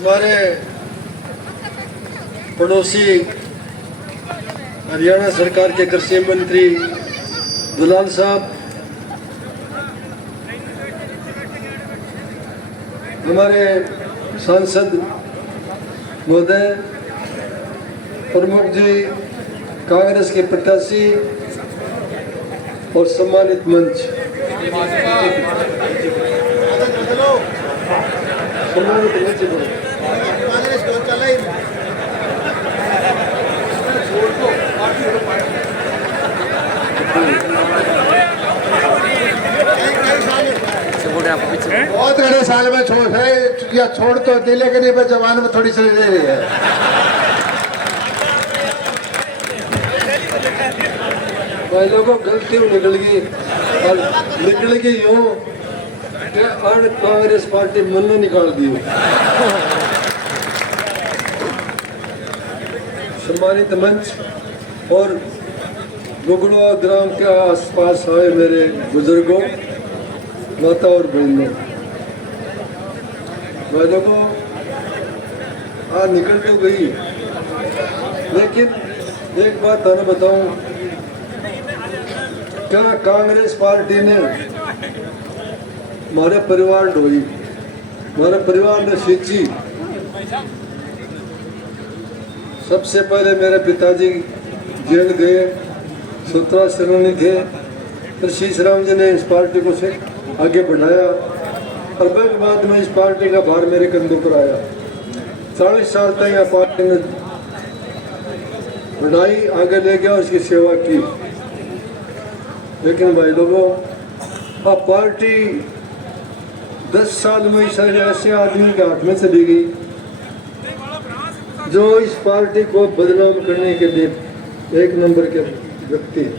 हमारे पड़ोसी हरियाणा सरकार के कृषि मंत्री दुलाल साहब, हमारे सांसद महोदय, प्रमुख जी, कांग्रेस के प्रत्याशी और सम्मानित मंच, बहुत घने साल में छोड़ है या छोड़ तो दी, लेकिन ये जवान में थोड़ी चली रही है। भाई लोगों गलती निकल गई और निकल गई यूं कि अन कांग्रेस पार्टी मन में निकाल दी। सम्मानित मंच और गुगड़ुआ ग्राम के आसपास आए मेरे बुजुर्गों, माता और बहनों, भाई लोगों आज निकल तो गई, लेकिन एक बात मैं बताऊं, क्या कांग्रेस पार्टी ने हमारे परिवार ढोई, हमारे परिवार ने सींची। सबसे पहले मेरे पिताजी जेल गए, 17 सेनानी थे, फिर शीश राम जी ने इस पार्टी को से आगे बढ़ाया और फिर बाद में इस पार्टी का भार मेरे कंधों पर आया। 40 साल तक यह पार्टी ने बढ़ाई, आगे ले गया और इसकी सेवा की। लेकिन भाई लोगों, अब पार्टी 10 साल में ऐसे आदमी के हाथ में चली गई जो इस पार्टी को बदनाम करने के लिए एक नंबर के व्यक्ति है।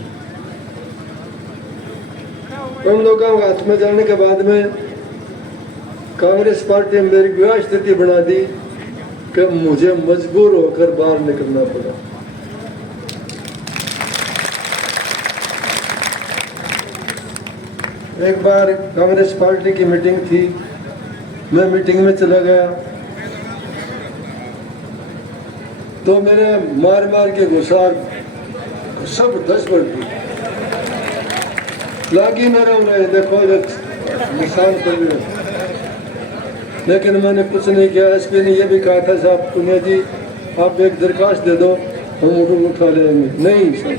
उन लोगों के हाथ में जाने के बाद में कांग्रेस पार्टी ने मेरी वह स्थिति बना दी कि मुझे मजबूर होकर बाहर निकलना पड़ा। एक बार कांग्रेस पार्टी की मीटिंग थी, मैं मीटिंग में चला गया तो मेरे मार मार के घुसार सब 10 बढ़ लागी मेरा रहे, देखो निशान कर रहे। लेकिन मैंने कुछ नहीं किया। एसपी ने यह भी कहा था, साहब पुनिया जी आप एक दरखास्त दे दो, हम उठा लेंगे। नहीं सर,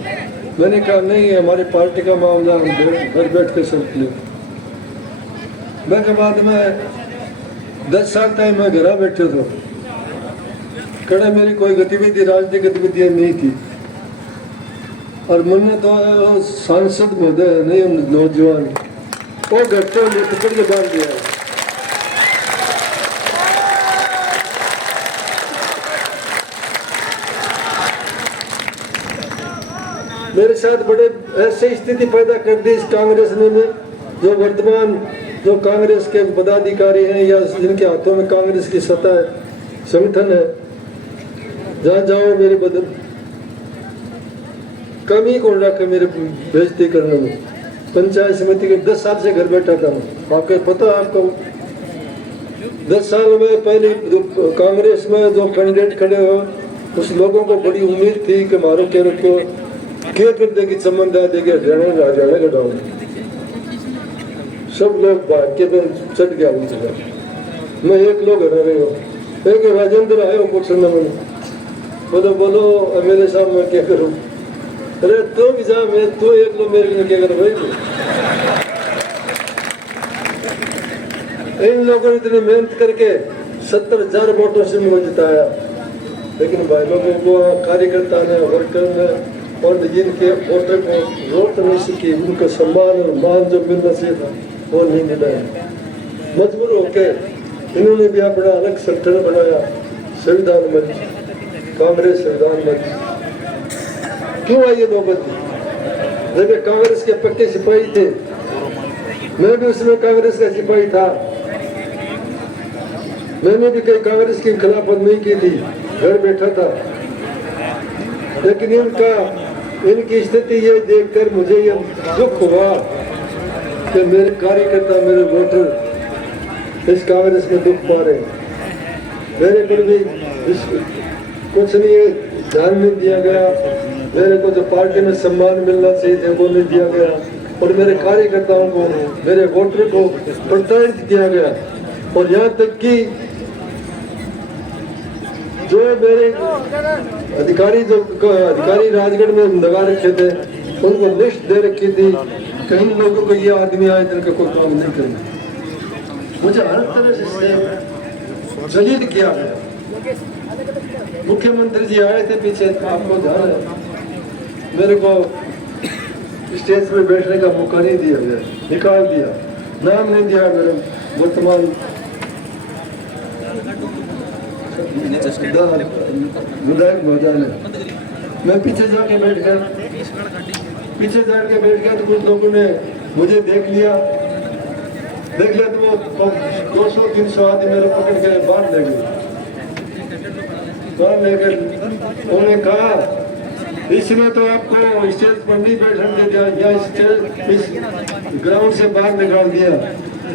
मैंने कहा नहीं, हमारी पार्टी का मामला, हम घर बैठ कर सब ले। मैं के बाद में 10 साल तक मैं घर बैठे था, कड़े मेरी कोई गतिविधि, राजनीतिक गतिविधियाँ नहीं थी। और मैंने तो सांसद महोदय नहीं, नौजवान वो घटते पकड़ के बांध दिया। मेरे साथ बड़े ऐसी स्थिति पैदा कर दी इस कांग्रेस ने में, जो वर्तमान जो कांग्रेस के पदाधिकारी हैं या जिनके हाथों में कांग्रेस की सत्ता है, संगठन है, जहाँ जाओ मेरी बदल कमी कौन रखे मेरे बेइज्जती करने में। पंचायत समिति के 10 साल से घर बैठा था मैं, आपको पता है। आपको 10 साल में पहले कांग्रेस में जो कैंडिडेट खड़े हो, उस लोगों को बड़ी उम्मीद थी कि मारो के रखो क्या कर देगी, चमन दे देगी, हरियाणा राजाना घटाओ। सब लोग भाग के चढ़ गया मुझे। मैं एक लोग हरा रहे हो, एक राजेंद्र आए हो पूछना, मैंने बोलो मेरे साहब मैं क्या करूँ। अरे तो भी जा, मैं तो एक लोग मेरे लिए क्या कर भाई। इन लोगों ने इतनी मेहनत करके 70,000 वोटों से मुझे जिताया, लेकिन भाई लोगों को कार्यकर्ता ने, वर्कर ने और जिनके वोटर को वोट नहीं सकी, उनको सम्मान और मान जो मिलना चाहिए था वो नहीं मिला है। मजबूर होकर इन्होंने भी अपना अलग संगठन बनाया, संविधान मंच, कांग्रेस संविधान मंच। क्यों आई ये नौबत? जब कांग्रेस के पक्के सिपाही थे, मैं भी उसमें कांग्रेस का सिपाही था, मैंने भी कहीं कांग्रेस की खिलाफत नहीं की थी, घर बैठा था। लेकिन इनकी स्थिति ये देखकर मुझे ये दुख हुआ कि मेरे कार्यकर्ता, मेरे वोटर इस कांग्रेस में दुख पा रहे हैं। मेरे पर भी कुछ नहीं ध्यान नहीं दिया गया। मेरे को जो पार्टी में सम्मान मिलना चाहिए था वो नहीं दिया गया, और मेरे कार्यकर्ताओं को, मेरे वोटर को प्रताड़ित किया गया। और यहाँ तक कि जो मेरे अधिकारी राजगढ़ में लगा रखे थे उनको लिस्ट दे रखी थी, कई लोगों को ये आदमी आए जिनका कोई काम नहीं करना। मुझे हर तरह से जलील किया गया। मुख्यमंत्री जी आए थे पीछे, आपको ध्यान है, मेरे को स्टेज पे बैठने का मौका नहीं दिया गया, निकाल दिया, नाम नहीं दिया मेरे वर्तमान विधायक महोदय ने। मैं पीछे जाके बैठ गया, तो कुछ लोगों ने मुझे देख लिया तो वो 200-300 आदमी मेरे पकड़ के बाहर ले गए। उन्होंने कहा इसने तो आपको स्टेज पर नहीं बैठने दिया या स्टेज इस ग्राउंड से बाहर निकाल दिया,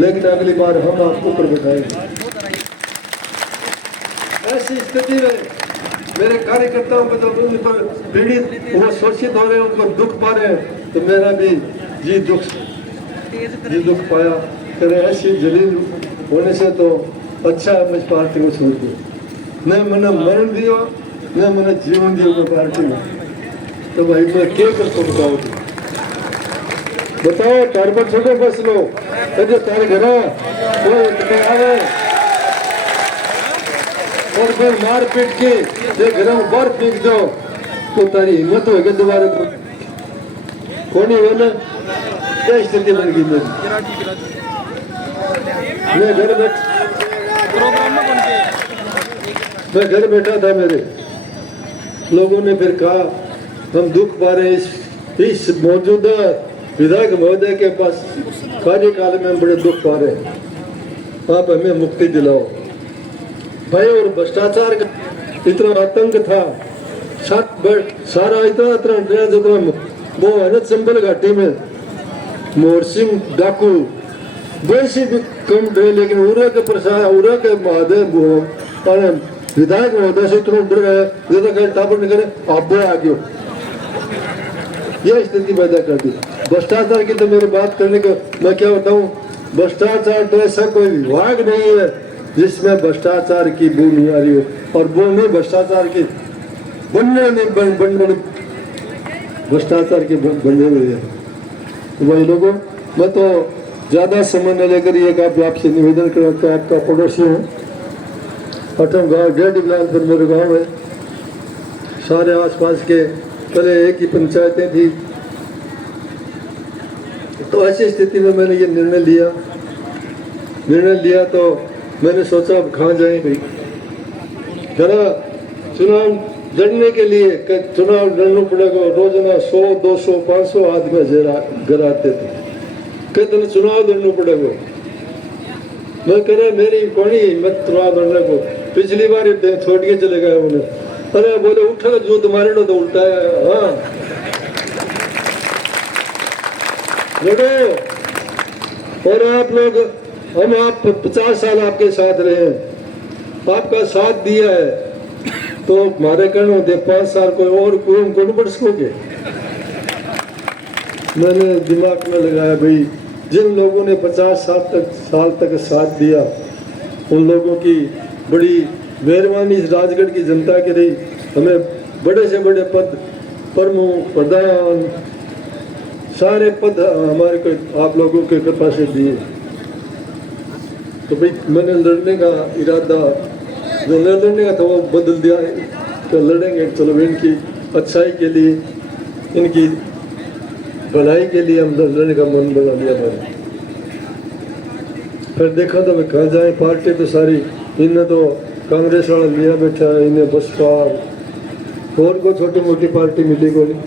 लेकिन अगली बार हम आपको ऊपर बैठाएंगे। ऐसी स्थिति में मेरे कार्यकर्ताओं को तो उन पर पीड़ित, वो शोषित हो रहे हैं, उनको दुख पा रहे हैं, तो मेरा भी जी दुख पाया। फिर ऐसी जलील होने से तो अच्छा मैं पार्टी को छोड़ दूँ, न मैंने मरण दियो न मैंने जीवन दियो पार्टी में, तो भाई मैं क्या कर सकता हूँ? बताओ, तार पर छोटे बस लो जो तारे घर आवे और फिर मार पीट के घर में बाहर फेंक दो, तो तारी हिम्मत होगी दोबारा को कौन है ना? क्या स्थिति बन गई मेरी? मैं घर बैठा था, मेरे लोगों ने फिर कहा हम दुख पा रहे इस मौजूदा विधायक महोदय के पास कार्यकाल में बड़े दुख पा रहे हैं, आप हमें मुक्ति दिलाओ। भय और भ्रष्टाचार का इतना आतंक था, सारा इतना जितना वो है ना चंबल घाटी में मोरसिंह डाकू वैसे भी कम डरे, लेकिन उरा के महादेव विधायक महोदय से इतना डर गए टापर निकले आप आ गए। यह स्थिति पैदा कर दी। भ्रष्टाचार की तो मेरी बात करने का मैं क्या बताऊं, भ्रष्टाचार तो ऐसा कोई विभाग नहीं है जिसमें भ्रष्टाचार की बू नहीं आ रही हो, और वो नहीं भ्रष्टाचार की बनने भ्रष्टाचार के बने हुए हैं। तो भाई लोगों, मैं तो ज्यादा समय न लेकर एक आपसे निवेदन करता है, आपका पड़ोसी हूँ, अठम गाँव गेट बिलासपुर मेरे गाँव है। सारे आसपास के पहले एक ही पंचायतें थी, तो ऐसी स्थिति में मैंने ये निर्णय लिया तो मैंने सोचा अब कहाँ जाए भाई, जरा चुनाव लड़ने के लिए चुनाव लड़ना पड़ेगा। रोजाना 100, 200, 500 आदमी घर आते थे, कहते चुनाव लड़ना पड़ेगा। मैं कह रहा मेरी कौन हिम्मत चुनाव लड़ने को, पिछली बार छोड़ के चले गए उन्हें। अरे बोले उठा जो तुम्हारे तो उल्टा है। हाँ लड़ो, और आप लोग हम आप 50 साल आपके साथ रहे हैं, आपका साथ दिया है, तो हमारे कहने होते 5 साल कोई और कोई बढ़ सकोगे। मैंने दिमाग में लगाया भाई, जिन लोगों ने 50 साल तक साथ दिया उन लोगों की बड़ी मेहरबानी इस राजगढ़ की जनता की रही। हमें बड़े से बड़े पद, प्रमुख, प्रधान, सारे पद हमारे को आप लोगों के कृपा से दिए। तो भाई मैंने लड़ने का इरादा जो लड़ने का था वो बदल दिया, तो लड़ेंगे। चलो इनकी अच्छाई के लिए, इनकी भलाई के लिए हम लड़ने का मन बना लिया मैंने। फिर देखा तो मैं कहाँ जाए, पार्टी तो सारी इन्हें तो कांग्रेस वाला लिया बैठा है, इन्हें बसपा और को छोटी मोटी पार्टी मिली को नहीं।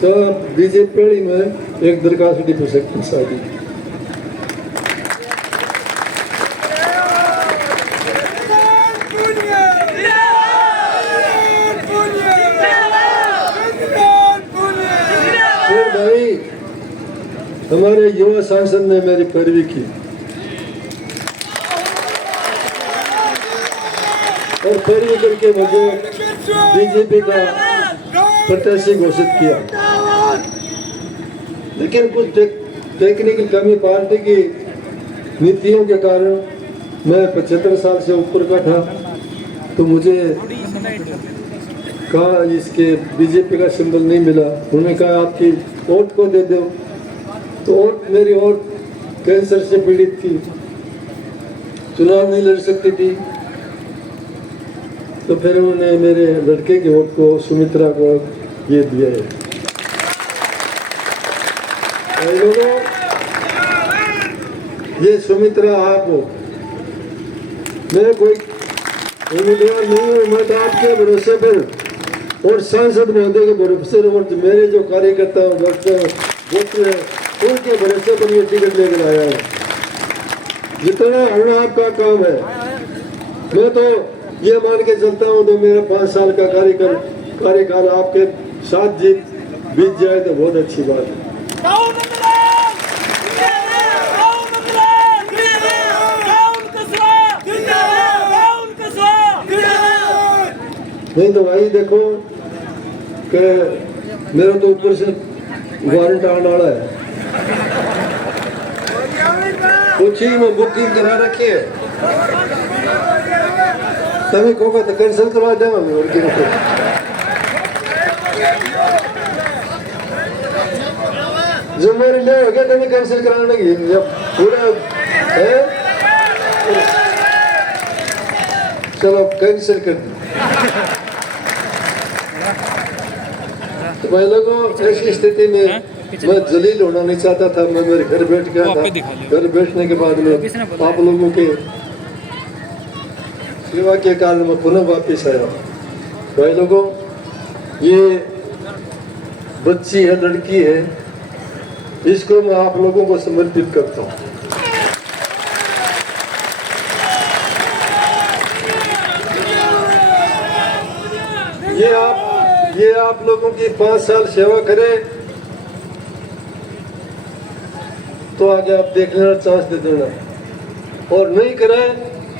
तो बीजेपी में एक दरखास्त दी फंसा दी। हमारे युवा सांसद ने मेरी पैरवी की, और फिर ये करके मुझे बीजेपी का प्रत्याशी घोषित किया। लेकिन कुछ टेक्निकल कमी पार्टी की नीतियों के कारण मैं 75 साल से ऊपर का था, तो मुझे कहा इसके बीजेपी का सिंबल नहीं मिला। उन्होंने कहा आपकी वोट को दे दो, तो वोट मेरी वोट कैंसर से पीड़ित थी, चुनाव नहीं लड़ सकती थी। तो फिर उन्होंने मेरे लड़के के वोट को सुमित्रा को ये दिया है। लोगों, ये सुमित्रा आप हो, मैं कोई उम्मीदवार नहीं हूँ, मैं तो आपके भरोसे पर और सांसद महोदय के भरोसे पर मेरे जो कार्यकर्ता वोटर है उनके भरोसे पर ये टिकट लेकर आया है। जितना होना आपका काम है, मैं तो ये मान के चलता हूँ तो मेरा 5 साल का कार्यकाल आपके साथ बीत जाए तो बहुत अच्छी बात है। नहीं तो भाई देखो कि मेरा तो ऊपर से वारंट आने वाला है, कुछ ही में बुकिंग करा रखी है, तभी को तो कैंसिल करवा देगा मैं उनकी जो मेरे लिए हो गया तभी कैंसिल कराने की जब पूरा है। चलो कैंसिल कर दी। तो भाई लोगों, ऐसी स्थिति में मैं जलील होना नहीं चाहता था। मैं मेरे घर बैठ गया था। घर बैठने के बाद में आप लोगों के सेवा के कारण मैं पुनः वापिस आया। भाई लोगों, ये बच्ची है, लड़की है, इसको मैं आप लोगों को समर्पित करता हूँ। ये आप लोगों की 5 साल सेवा करे तो आगे आप देख लेना, चांस दे देना, और नहीं करे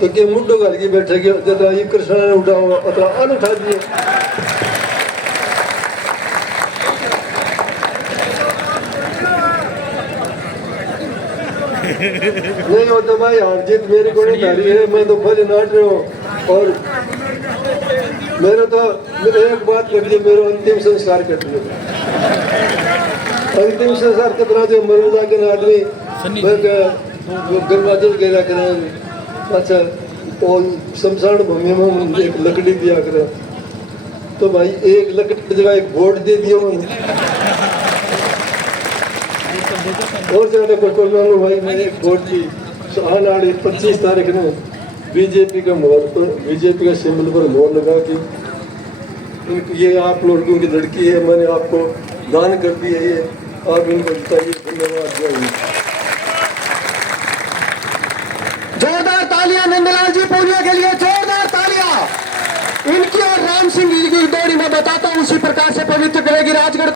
तो के मुड्डो घर की बैठेगी जरा ये कृष्णा ने उठा हुआ अतरा अन उठा दिए। नहीं हो तो भाई हार जीत मेरी को नहीं धारी है, मैं तो फल नाट रहा हूँ। और मेरे तो एक बात कर दी, मेरा अंतिम संस्कार कर दिया। अंतिम संस्कार कितना जो मरूदा के आदमी गंगाजल गिरा कर अच्छा और शमशान भूमि में एक लकड़ी दिया कर, तो भाई एक लकड़ी की जगह एक बोर्ड दे दिया और ज्यादा कोई भाई मैंने एक बोर्ड की आने वाली 25 तारीख में बीजेपी का मोहर पर, बीजेपी का सिंबल पर मोहर लगा के ये आप लोगों की लड़की है, मैंने आपको दान कर दी है, ये आप इनको बताइए। धन्यवाद। जोरदार तालियां नंदलाल जी पूनिया के लिए, जोरदार तालियां इनकी और राम सिंह जी की जोड़ी में बताता हूं उसी प्रकार से पवित्र करेगी राजगढ़।